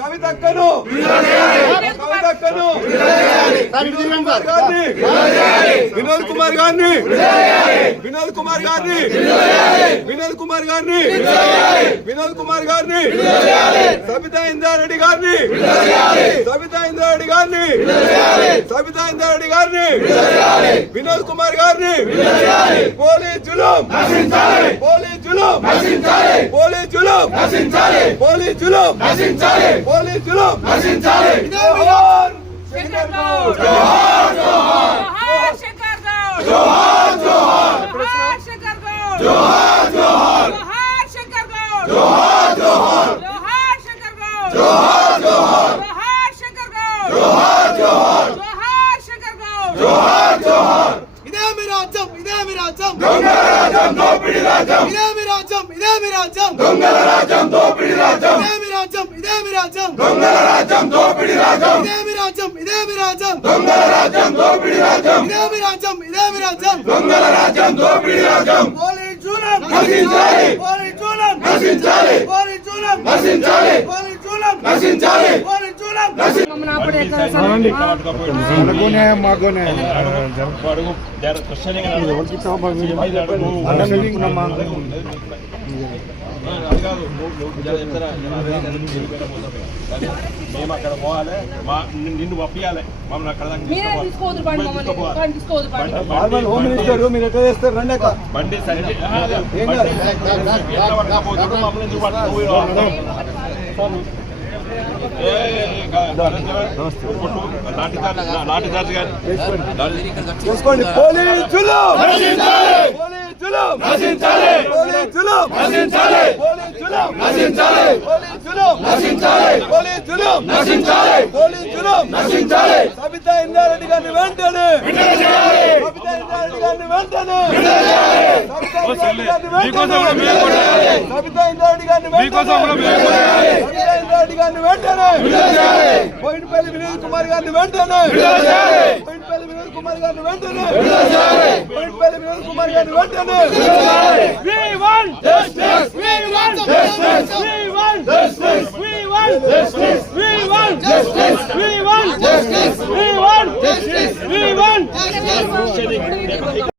కవితక్కను వినోద్ కుమార్ గారిని సబితా ఇంద్రారెడ్డి గారిని వినోద్ కుమార్ గారిని పోలీస్ జులుం మేము అక్కడ పోవాలి, నిన్ను పంపించాలి, మమ్మల్ని అక్కడ మీరు ఎట్లా చేస్తారు రండి బండి చేసుకోండి. సబితా ఇంద్రారెడ్డి గారిని వెంటనే పోయినపల్లి వినోద్ కుమార్ గారిని వెంటనే We want justice. We want justice. We want justice. We want justice. We want justice. We want justice. We want justice. We want justice.